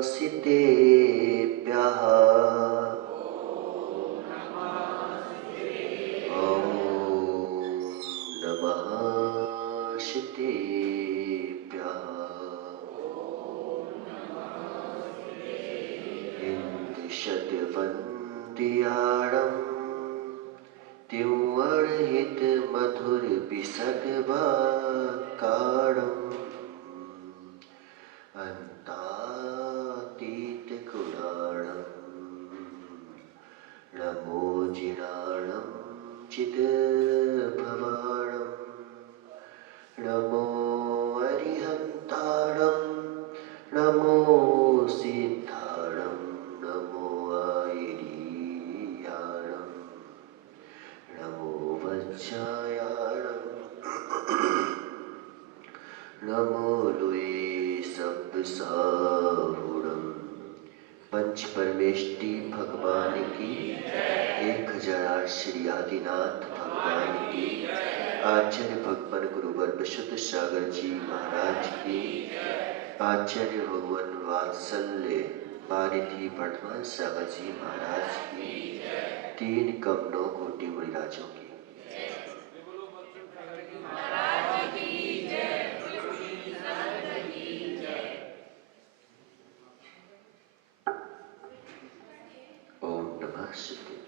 नमस्तेभ्यः। ॐ नमः शितेभ्यः। इंद्रशतवन्दियाडं त्योर्हित मधुर विशदवाकाडम् अन्तातीतगुणाणं नमो जिनाणं चिद्भवाणं नमो अरिहन्ताणं नमो सिद्धाणं नमो आयरीयाणं नमो वज्रायाणं नमो लुए सब साहुणम। पंच परमेष्टि भगवान की 1000 श्री आदिनाथ भगवान की, आचार्य भगवान गुरुवर विशुद्ध सागर जी महाराज की, आचार्य भगवान वात्सल्य पारिधि वर्धमान सागर जी महाराज की, 3 कमलों कोटि मुनिराजों की। ओम नमः शिवाय।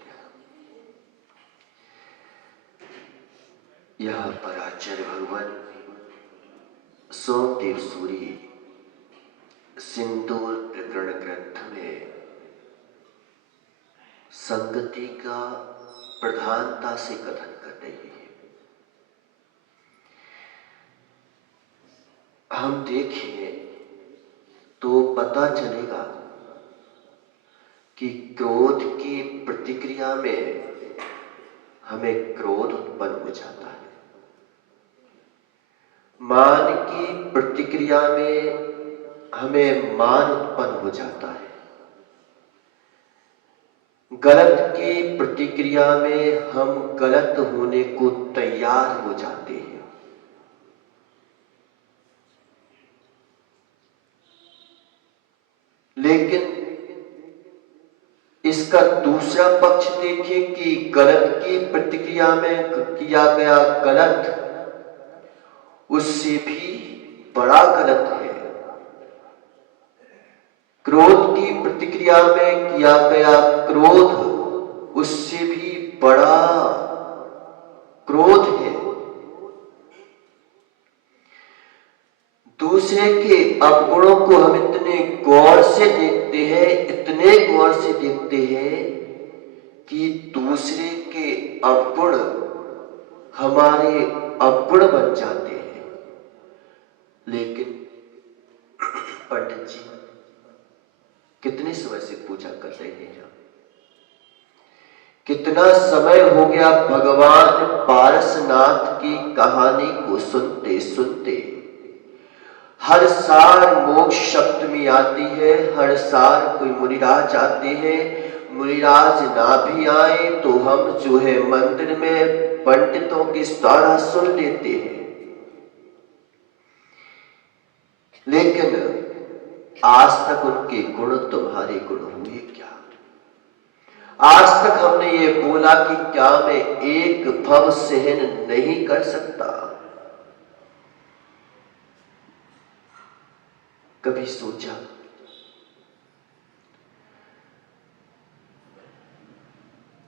यहाँ पर आचार्य भगवान सोमदेव सूरी सिंदूर प्रकरण ग्रंथ में संगति का प्रधानता से कथन कर रही है। हम देखें तो पता चलेगा कि क्रोध की प्रतिक्रिया में हमें क्रोध उत्पन्न हो जाता है, मान की प्रतिक्रिया में हमें मान उत्पन्न हो जाता है, गलत की प्रतिक्रिया में हम गलत होने को तैयार हो जाते हैं। लेकिन इसका दूसरा पक्ष देखें कि गलत की प्रतिक्रिया में किया गया गलत उससे भी बड़ा गलत है, क्रोध की प्रतिक्रिया में किया गया क्रोध उससे भी बड़ा क्रोध है। दूसरे के अवगुणों को हम इतने गौर से देखते हैं, इतने गौर से देखते हैं कि दूसरे के अवगुण हमारे अवगुण बन जाते हैं। लेकिन पंडित जी कितने समय से पूजा कर रहे हैं, कितना समय हो गया भगवान पारसनाथ की कहानी को सुनते सुनते। हर साल मोक्ष सप्तमी आती है, हर साल कोई मुनिराज आते हैं, मुनिराज ना भी आए तो हम जो है मंदिर में पंडितों की द्वारा सुन लेते हैं। लेकिन आज तक उनके गुण तुम्हारे गुण हुए क्या? आज तक हमने ये बोला कि क्या मैं एक भव सहन नहीं कर सकता? कभी सोचा?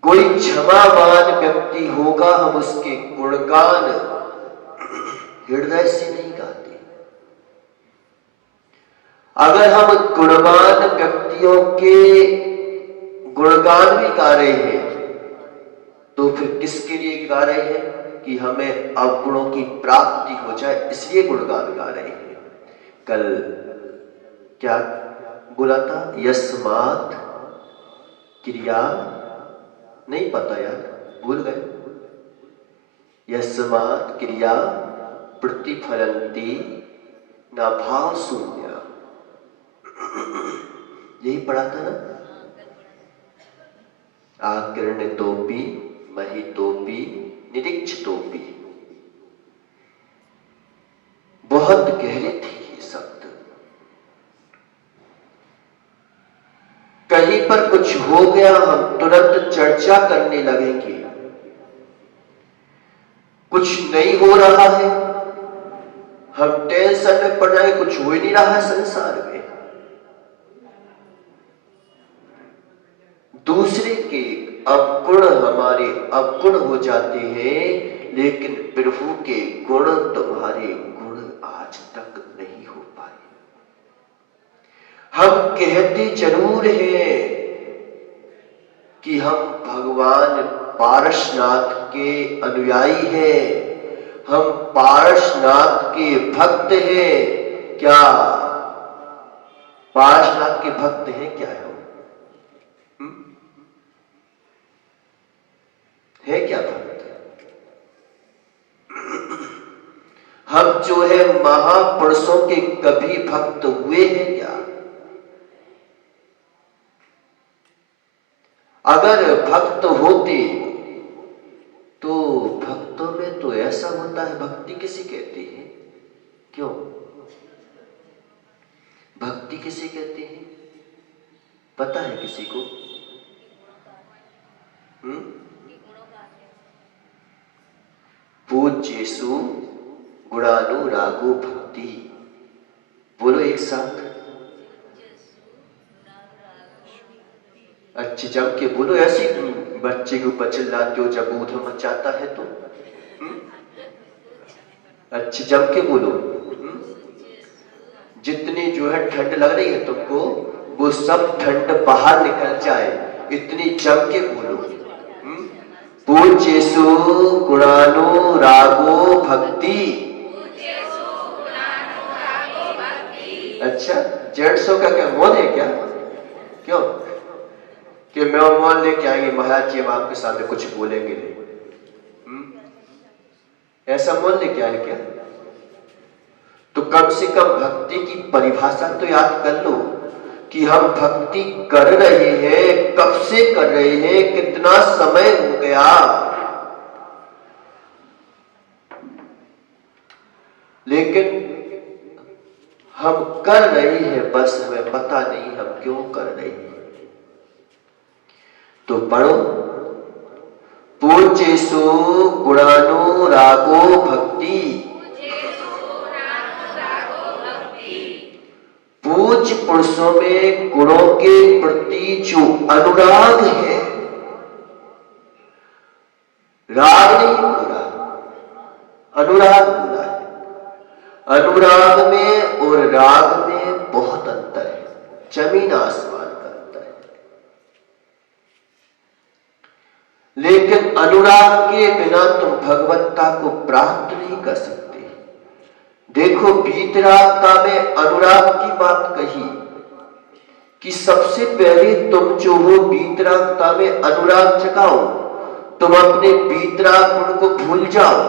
कोई क्षमावान व्यक्ति होगा, हम उसके गुणगान हृदय से नहीं गाते। अगर हम गुणवान व्यक्तियों के गुणगान भी गा रहे हैं तो फिर किसके लिए गा रहे हैं? कि हमें अवगुणों की प्राप्ति हो जाए, इसलिए गुणगान गा रहे हैं। कल क्या बोला था? यस्मात् क्रिया, नहीं पता यार, भूल गए। यस्मात् क्रिया प्रतिफलन्ति न भाव शून्य, यही पढ़ा था ना? आकीर्णतोपि महितोपि निरीक्षितोपि। बहुत गहरे थे ये शब्द। कहीं पर कुछ हो गया हम तुरंत चर्चा करने लगेंगे। कुछ नहीं हो रहा है हम टेंशन में पड़ जाएंगे, कुछ हो ही नहीं रहा है संसार में। दूसरे के अवगुण हमारे अवगुण हो जाते हैं, लेकिन प्रभु के गुण तुम्हारे गुण आज तक नहीं हो पाए। हम कहते जरूर हैं कि हम भगवान पारसनाथ के अनुयायी हैं, हम पारसनाथ के भक्त हैं। क्या पारसनाथ के भक्त हैं क्या है क्या भक्त? हम जो है महापुरुषों के कभी भक्त हुए हैं क्या? अगर भक्त होते तो भक्तों में तो ऐसा होता है, भक्ति किसे कहते हैं? क्यों भक्ति किसे कहते हैं? पता है किसी को? पूज्येषु गुणानुरागो भक्ति। बोलो एक साथ, अच्छे जम के बोलो। ऐसी बच्चे के ऊपर चिल्लाते हो जब ऊधम मचाता है तो अच्छे जम के बोलो। जितनी जो है ठंड लग रही है तुमको, वो सब ठंड बाहर निकल जाए, इतनी जम के बोलो। पूज्येषु गुणानुरागो भक्ति। अच्छा, जेंट्सों का क्या मौन है क्या? क्यों कि मैं मौन लेके आएंगे महाराज जी, हम आपके सामने कुछ बोलेंगे नहीं? ऐसा मौन लेके आए क्या? तो कम से कम भक्ति की परिभाषा तो याद कर लो कि हम भक्ति कर रहे हैं, कब से कर रहे हैं, कितना समय हो गया। लेकिन हम कर रहे हैं, बस हमें पता नहीं हम क्यों कर रहे हैं। तो पढ़ो, पूज्येषु गुणानुरागो भक्ति। पूज्य पुरुषों में गुणों के प्रति जो अनुराग है, राग नहीं बोला, अनुराग बोला है। अनुराग में और राग में बहुत अंतर है, जमीन आसमान का अंतर है। लेकिन अनुराग के बिना तुम भगवत्ता को प्राप्त नहीं कर सकते। देखो, वीतरागता में अनुराग की बात कही कि सबसे पहले तुम जो हो वीतरागता में अनुराग जगाओ, तुम अपने वीतराग गुण को भूल जाओ।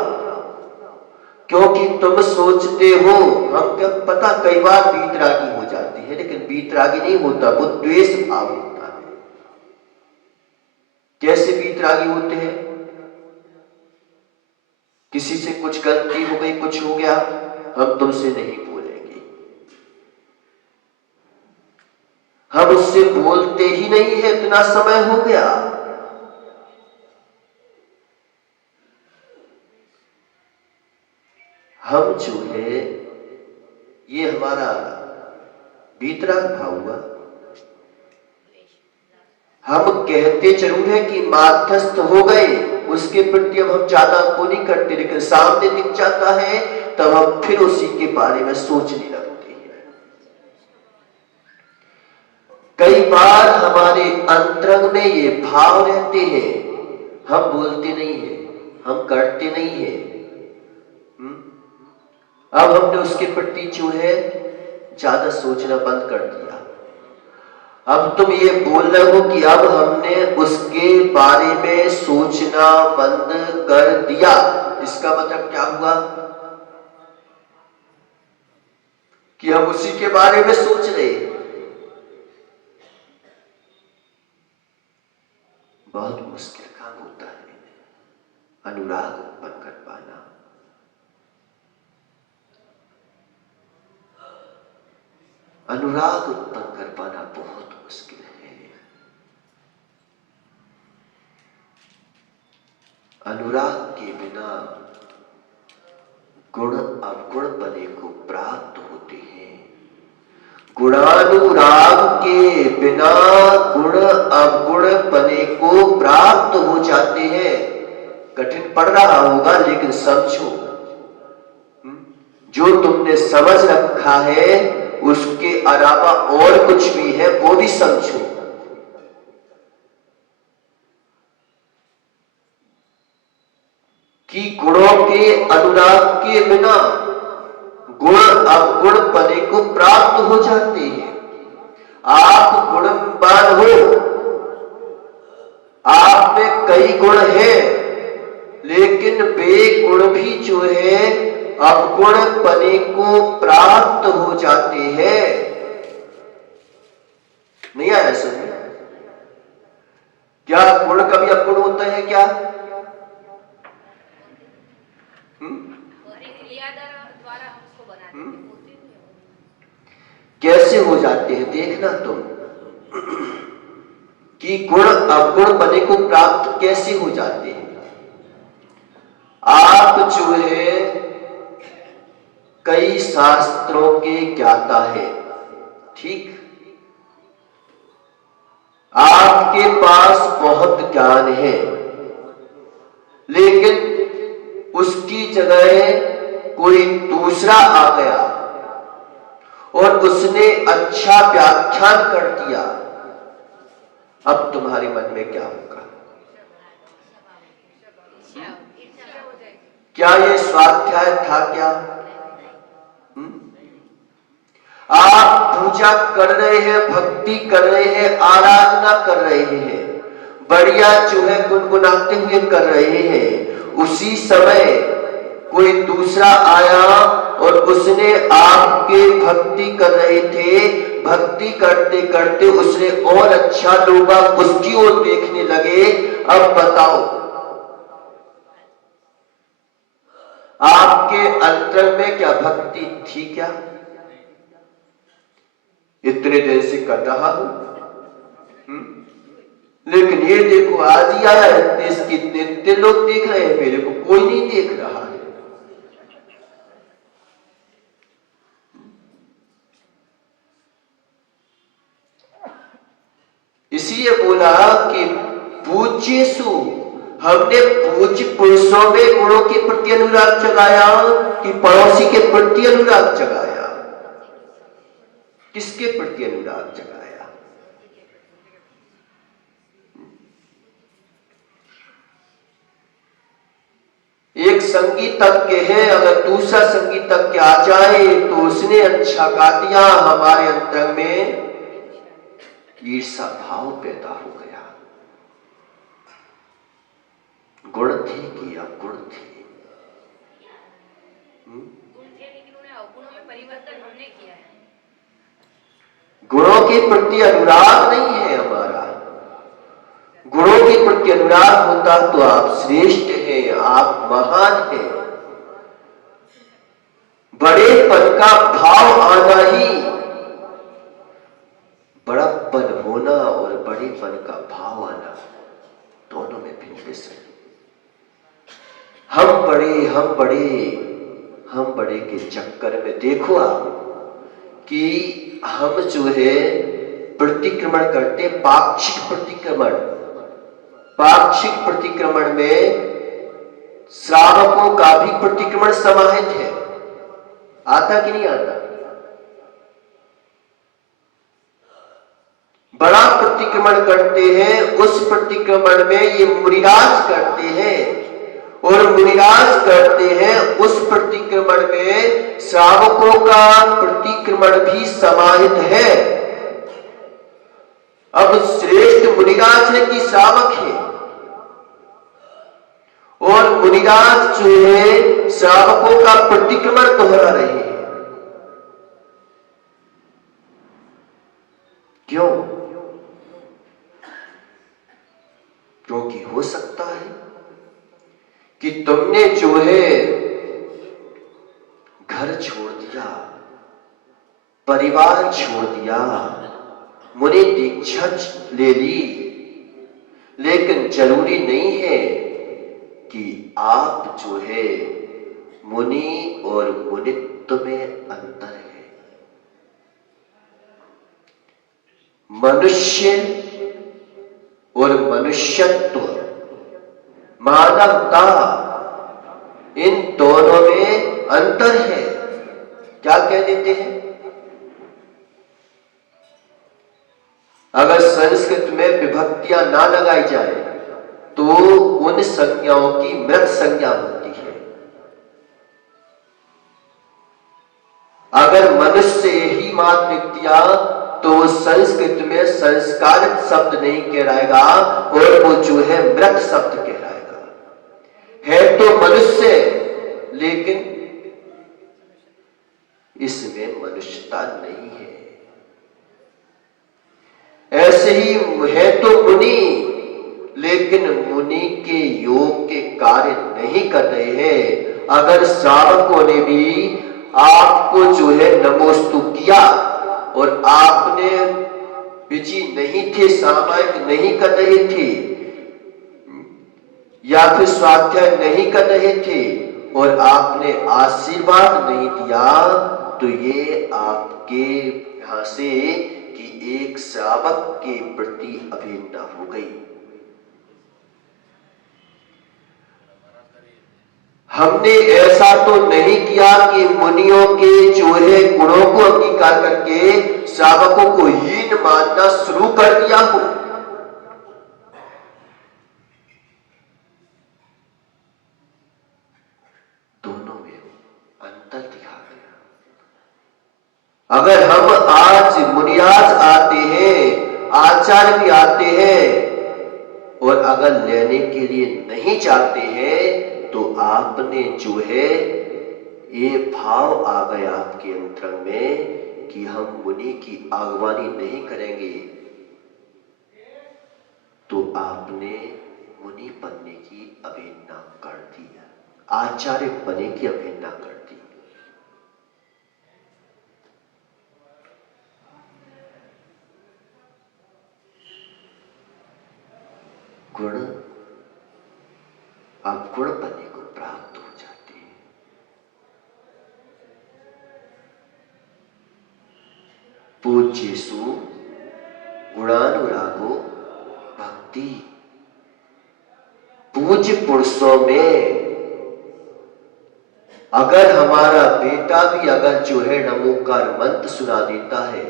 क्योंकि तुम सोचते हो, हम क्या पता कई बार वीतरागी हो जाती है, लेकिन वीतरागी नहीं होता, वो द्वेष भाव होता है। कैसे वीतरागी होते हैं? किसी से कुछ गलती हो गई, कुछ हो गया, हम तुमसे नहीं बोलेंगे, हम उससे बोलते ही नहीं है, इतना समय हो गया। हम जो है, ये हमारा वीतराग भाव हुआ। हम कहते जरूर है कि माध्यस्थ हो गए, उसके प्रति अब हम ज्यादा वो नहीं करते, लेकिन सामने दिख जाता है तब हम फिर उसी के बारे में सोचने लगते हैं। कई बार हमारे अंतरंग में ये भाव रहते हैं, हम बोलते नहीं है, हम करते नहीं है। अब हमने उसके प्रति जो है ज्यादा सोचना बंद कर दिया। अब तुम ये बोल रहे हो कि अब हमने उसके बारे में सोचना बंद कर दिया, इसका मतलब क्या हुआ? कि हम उसी के बारे में सोच रहे। बहुत मुश्किल काम होता है अनुराग उत्पन्न कर पाना। अनुराग उत्पन्न कर पाना बहुत मुश्किल है। अनुराग के बिना गुण अवगुण पने को प्राप्त होते हैं। गुणानुराग के बिना गुण अवगुण पने को प्राप्त हो जाते हैं। कठिन पड़ रहा होगा लेकिन समझो, जो तुमने समझ रखा है उसके अलावा और कुछ भी है वो भी समझो। कि गुणों के अनुराग के बिना गुण अवगुण पने को प्राप्त हो जाते हैं। आप गुणवान हो, आप में कई गुण हैं, लेकिन वे गुण भी जो है अवगुण पने को प्राप्त हो जाते हैं। नहीं आया समझ? क्या गुण कभी अवगुण होता है क्या? कैसे हो जाते हैं देखना तुम, कि गुण अवगुण पने को प्राप्त कैसे हो जाते हैं। आप जो है कई शास्त्रों के ज्ञाता है, ठीक, आपके पास बहुत ज्ञान है, लेकिन उसकी जगह कोई दूसरा आ गया और उसने अच्छा व्याख्यान कर दिया। अब तुम्हारे मन में क्या होगा? क्या ये स्वाध्याय था क्या? आप पूजा कर रहे हैं, भक्ति कर रहे हैं, आराधना कर रहे हैं, बढ़िया जो है गुनगुनाते हुए कर रहे हैं। उसी समय कोई दूसरा आया और उसने आपके भक्ति कर रहे थे, भक्ति करते करते उसने और अच्छा लोगा उसकी ओर देखने लगे। अब बताओ आपके अंतर में क्या भक्ति थी क्या? इतने देर से कर रहा हूं, लेकिन ये देखो आज ही आया है, इतने लोग देख रहे हैं, मेरे को कोई नहीं देख रहा है। इसलिए बोला कि पूज्येषु, हमने पूज्य पुरुषों में गुणों के प्रति अनुराग जगाया कि पड़ोसी के प्रति अनुराग जगाया? किसके प्रति अनुराग जगाया? एक संगीतज्ञ है, अगर दूसरा संगीतज्ञ आ जाए तो उसने अच्छा गा दिया, हमारे अंतर में ईर्षा भाव पैदा हो गया। गुण थे कि अवगुण थे? गुणों के प्रति अनुराग नहीं है हमारा। गुणों के प्रति अनुराग होता तो आप श्रेष्ठ हैं, आप महान हैं। बड़ेपन का भाव आना ही, बड़प्पन होना और बड़ेपन का भाव आना दोनों में भिन्न है। हम बड़े हम बड़े हम बड़े के चक्कर में देखो आप कि हम जो है प्रतिक्रमण करते, पाक्षिक प्रतिक्रमण। पाक्षिक प्रतिक्रमण में श्रावकों का भी प्रतिक्रमण समाहित है, आता कि नहीं आता? बड़ा प्रतिक्रमण करते हैं, उस प्रतिक्रमण में ये मुनिराज करते हैं, और मुनिराज करते हैं उस प्रतिक्रमण में श्रावकों का प्रतिक्रमण भी समाहित है। अब श्रेष्ठ मुनिराज है कि श्रावक है? और मुनिराज जो है श्रावकों का प्रतिक्रमण दोहरा रहे हैं। क्यों? क्योंकि हो सकता है कि तुमने जो है घर छोड़ दिया, परिवार छोड़ दिया, मुनि दीक्षा ले ली, लेकिन जरूरी नहीं है कि आप जो है मुनि और मुनित्व में अंतर है। मनुष्य और मनुष्यत्व, मानवता, इन दोनों में अंतर है। क्या कह देते हैं? अगर संस्कृत में विभक्तियां ना लगाई जाए तो उन संज्ञाओं की मृत संज्ञा होती है। अगर मनुष्य ही मात्र दिया तो वो संस्कृत में संस्कारित शब्द नहीं कहलाएगा और वो जो है मृत शब्द कहलाएगा। है तो मनुष्य, लेकिन इसमें मनुष्यता नहीं है। ऐसे ही है तो मुनि, लेकिन मुनि के योग के कार्य नहीं कर रहे हैं। अगर श्रावकों ने भी आपको जो है नमोस्तु किया और आपने बिजी नहीं थे, सामायिक नहीं कर रहे थे या फिर स्वाध्याय नहीं कर रहे थे और आपने आशीर्वाद नहीं दिया, तो ये आपके यहां से कि एक श्रावक के प्रति अवहेलना हो गई। हमने ऐसा तो नहीं किया कि मुनियों के जो है गुणों को अंगीकार करके श्रावकों को हीन मानना शुरू कर दिया हो। दोनों में अंतर दिखा गया। अगर हम आज मुनिराज आते हैं, आचार्य भी आते हैं और अगर लेने के लिए नहीं चाहते हैं, तो आपने जो है ये भाव आ गया आपके अंतरंग में कि हम मुनि की आगवानी नहीं करेंगे, तो आपने मुनि बनने की अवहेलना कर दी, आचार्य बनने की अवहेलना कर दी। गुण आप गुण बनने को प्राप्त हो जाते हैं। पूज्येषु गुणानुरागो भक्ति। पूज्य पुरुषों में अगर हमारा बेटा भी अगर जो है नमोकार मंत्र सुना देता है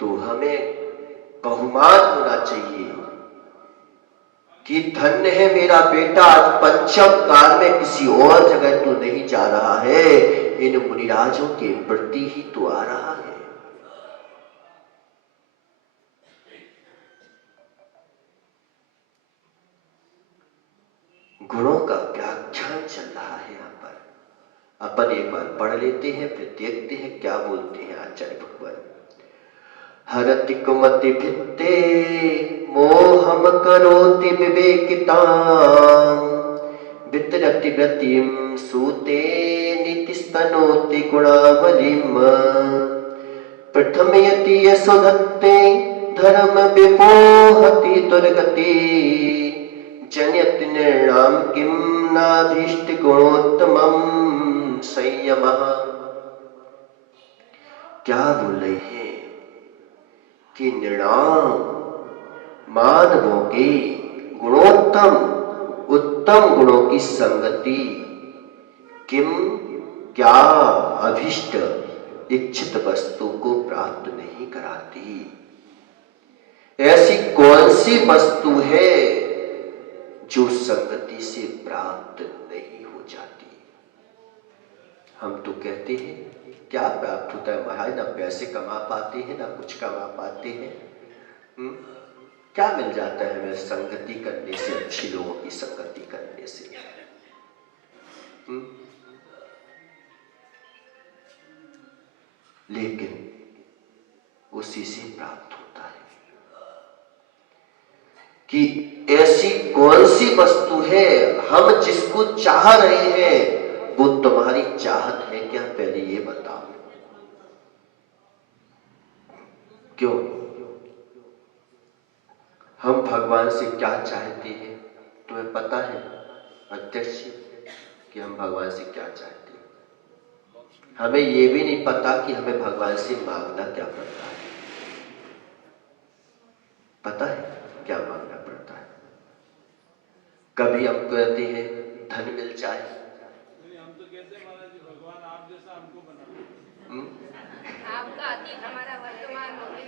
तो हमें बहुमान होना चाहिए कि धन्य है मेरा बेटा, आज पंचम काल में किसी और जगह तो नहीं जा रहा है, इन मुनिराजों के प्रति ही तो आ रहा है। गुणों का व्याख्यान चल रहा है यहाँ पर। अपन एक बार पढ़ लेते हैं, फिर देखते हैं क्या बोलते हैं आचार्य भगवान। हरति कुमति भित्ते मोहम करोति विवेकितां, वितरति व्रतिम सूते नीतिस्तनोति गुणावलिम, प्रथमयति यशोधत्ते धर्म विपोहति दुर्गति, जनयति निर्णाम किम नाभीष्ट गुणोत्तमं संयमः। क्या बोल रहे हैं कि निर्णाम मानवों के गुणोत्तम उत्तम गुणों की संगति किम क्या अभिष्ट इच्छित वस्तु को प्राप्त नहीं कराती। ऐसी कौन सी वस्तु है जो संगति से प्राप्त नहीं हो जाती। हम तो कहते हैं क्या प्राप्त होता है महाराज, ना पैसे कमा पाते हैं ना कुछ कमा पाते हैं। क्या मिल जाता है हमें संगति करने से, अच्छी लोगों की संगति करने से। लेकिन उसी से प्राप्त होता है कि ऐसी कौन सी वस्तु है हम जिसको चाह रहे हैं वो तुम्हारी चाहत है क्या, पहले ये बताओ। क्यों हम भगवान से क्या चाहते हैं, तुम्हें पता है अध्यक्ष कि हम भगवान से क्या चाहते हैं? हमें ये भी नहीं पता कि हमें भगवान से मांगना क्या पड़ता है। पता है क्या मांगना पड़ता है? कभी हम कहते हैं धन मिल जाए, हम तो कहते हैं महाराज जी भगवान आप जैसा हमको बना, आपका अतीत हमारा वर्तमान हो गया।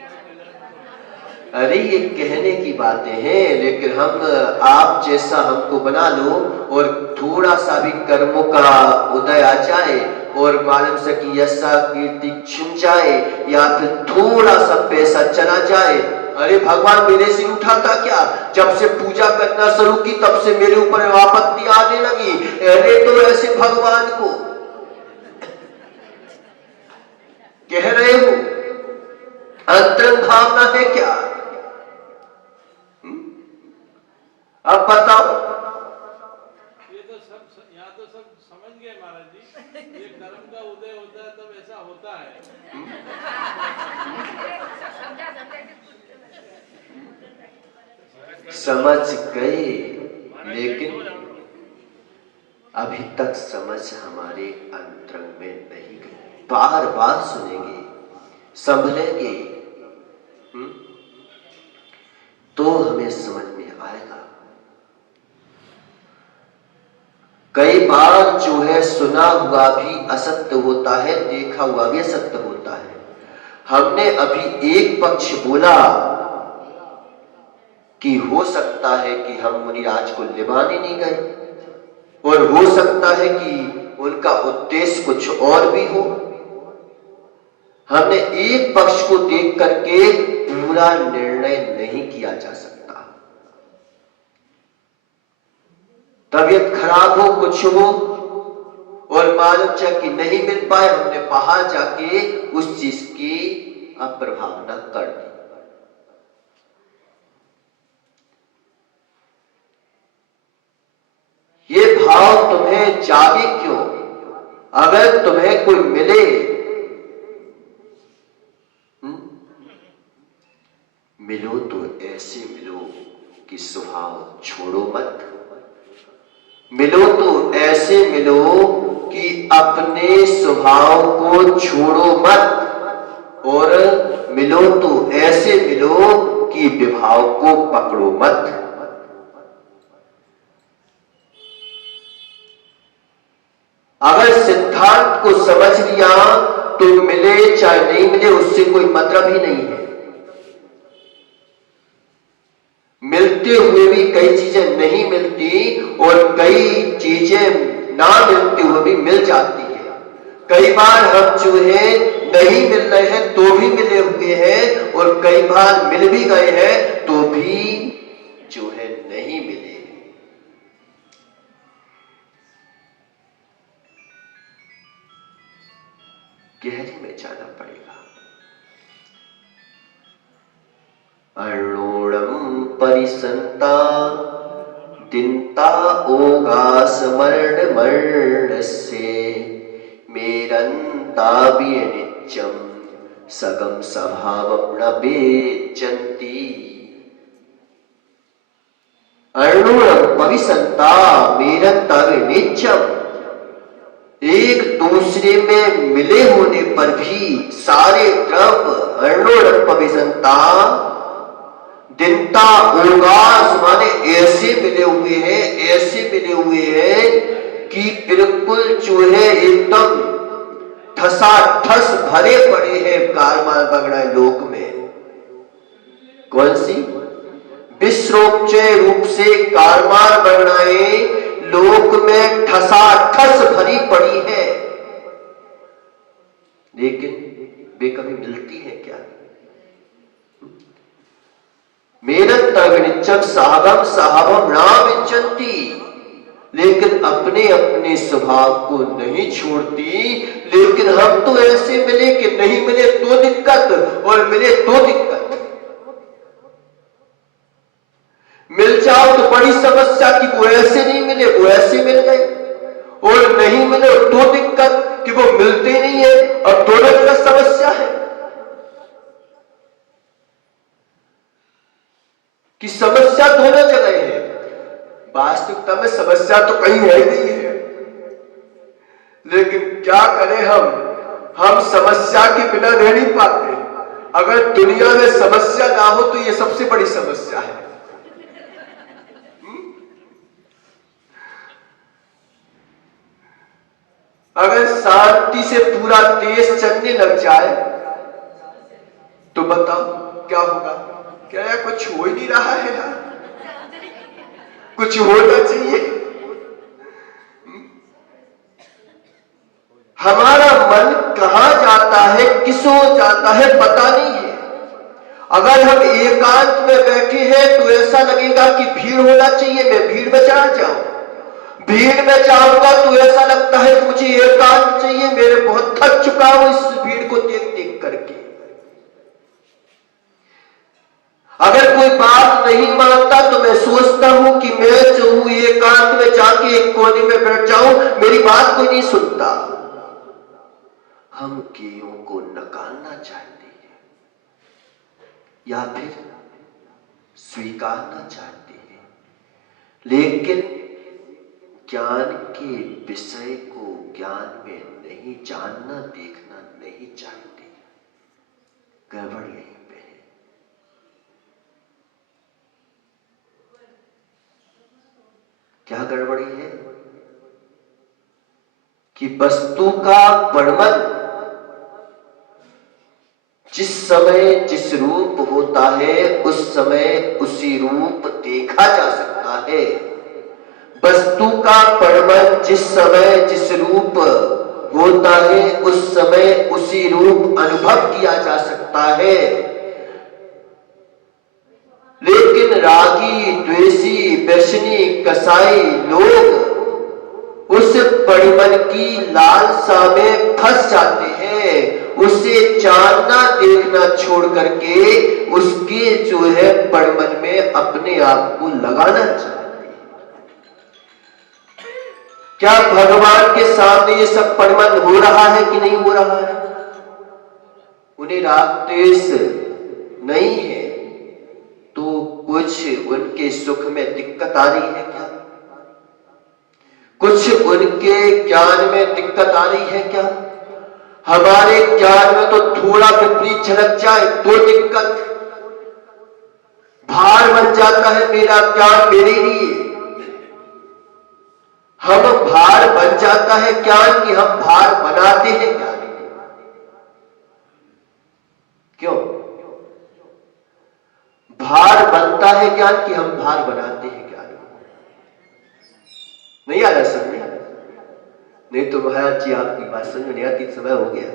अरे ये कहने की बातें हैं, लेकिन हम आप जैसा हमको बना लो और थोड़ा सा भी कर्मों का उदय आ जाए और मालूम से कि यशा कीर्ति छिन जाए या फिर थोड़ा सा पैसा चला जाए, अरे भगवान मेरे सिर उठाता क्या? जब से पूजा करना शुरू की तब से मेरे ऊपर आपत्ति आने लगी। अरे तो ऐसे भगवान को कह रहे हो, अंतरंग भावना है क्या? अब बताओ। ये तो सब यहाँ तो सब समझ गए महाराज जी, ये कर्म का उदय होता है तब ऐसा होता है। समझ गए, लेकिन अभी तक समझ हमारे अंतरंग में नहीं गई। बार बार सुनेंगे, संभलेंगे, तो हमें समझ में आएगा। कई बार जो है सुना हुआ भी असत्य होता है, देखा हुआ भी असत्य होता है। हमने अभी एक पक्ष बोला कि हो सकता है कि हम मुनिराज को लिवाने नहीं गए, और हो सकता है कि उनका उद्देश्य कुछ और भी हो। हमने एक पक्ष को देख करके पूरा निर्णय नहीं किया जा सकता। तबीयत खराब हो, कुछ हो और मालूम चल कि नहीं मिल पाए, हमने बाहर जाके उस चीज की अप्रभावना कर दी। ये भाव तुम्हें जागे क्यों? अगर तुम्हें कोई मिले, मिलो तो ऐसे मिलो कि स्वभाव छोड़ो मत। मिलो तो ऐसे मिलो कि अपने स्वभाव को छोड़ो मत, और मिलो तो ऐसे मिलो कि विभाव को पकड़ो मत। अगर सिद्धांत को समझ लिया तो मिले चाहे नहीं मिले उससे कोई मतलब ही नहीं है। मिलते हुए भी कई चीजें नहीं मिलती और कई चीजें ना मिलते हुए भी मिल जाती है। कई बार हम जो है नहीं मिल रहे हैं तो भी मिले हुए हैं, और कई बार मिल भी गए हैं तो भी जो है नहीं मिले। गहरे में जाना पड़ेगा। अरुणम परिसंता दिनता ओगास मर्ण मर्ण से मेरंता नित्यम सगम स्वभावम न बेचंती। अरुणम परिसंता मेरंता नित्यम, एक दूसरे में मिले होने पर भी सारे द्रव्य अर्णोरपविसंता दिनता ओगास माने ऐसे मिले हुए हैं, ऐसे मिले हुए हैं कि बिल्कुल जो है एकदम ठसाठस भरे पड़े हैं कालमाल बगड़ा लोक में। कौन सी? विश्वोपचय रूप से कालमाल बगड़ाएं लोक में ठसाठस भरी पड़ी है, लेकिन वे कभी मिलती है क्या? मेरत तगनिचक साहबम साहबम ना विचंती, लेकिन अपने अपने स्वभाव को नहीं छोड़ती। लेकिन हम तो ऐसे मिले कि नहीं मिले तो दिक्कत, और मिले तो दिक्कत। मिल जाओ तो बड़ी समस्या कि वो ऐसे नहीं मिले, वो ऐसे मिल गए, और नहीं मिले तो दिक्कत कि वो मिलते नहीं है। अब दोनों जगह समस्या है कि समस्या दोनों जगह है। वास्तविकता में समस्या तो कहीं है ही नहीं है, लेकिन क्या करें हम समस्या के बिना रह नहीं पाते। अगर दुनिया में समस्या ना हो तो ये सबसे बड़ी समस्या है। अगर शांति से पूरा देश चलने लग जाए तो बताओ क्या होगा? क्या यार कुछ हो ही नहीं रहा है यार, कुछ होना चाहिए। हमारा मन कहां जाता है, किस ओर जाता है पता नहीं है। अगर हम एकांत में बैठे हैं तो ऐसा लगेगा कि भीड़ होना चाहिए, मैं भीड़ में चला जाऊं। भीड़ में जाऊंगा तो ऐसा लगता है कि मुझे एकांत चाहिए, मेरे बहुत थक चुका हूं इस भीड़ को देख देख करके। अगर कोई बात नहीं मानता तो मैं सोचता हूं कि मैं जो हूं एकांत में जाके एक कोने में बैठ जाऊं, मेरी बात कोई नहीं सुनता। हम ज्ञेयों को नकारना चाहते हैं या फिर स्वीकारना चाहते हैं, लेकिन ज्ञान के विषय को ज्ञान में नहीं जानना, देखना नहीं चाहते। गड़बड़ यहीं पे है। क्या गड़बड़ी है कि वस्तु का वर्णन जिस समय जिस रूप होता है उस समय उसी रूप देखा जा सकता है। वस्तु का परिमाण जिस समय जिस रूप होता है उस समय उसी रूप अनुभव किया जा सकता है। लेकिन रागी, द्वेषी, व्यसनी, कसाई लोग उस परिमल की लालसा में फंस जाते हैं। उसे जानना देखना छोड़ करके उसके जो है परिमल में अपने आप को लगाना चाहते हैं। क्या भगवान के सामने ये सब परिमल हो रहा है कि नहीं हो रहा है? उन्हें राग द्वेष नहीं है तो कुछ उनके सुख में दिक्कत आ रही है क्या? कुछ उनके ज्ञान में दिक्कत आ रही है क्या? हमारे ज्ञान में तो थोड़ा विपरीत झलक जाए तो दिक्कत, भार बन जाता है मेरा ज्ञान मेरे लिए। हम भार बन जाता है ज्ञान की हम भार बनाते हैं ज्ञान को। क्यों भार बनता है ज्ञान की हम भार बनाते हैं ज्ञान को? नहीं आ रहा समझ? नहीं तो महाराज जी आपकी बात समझ में नहीं आती, समय हो गया।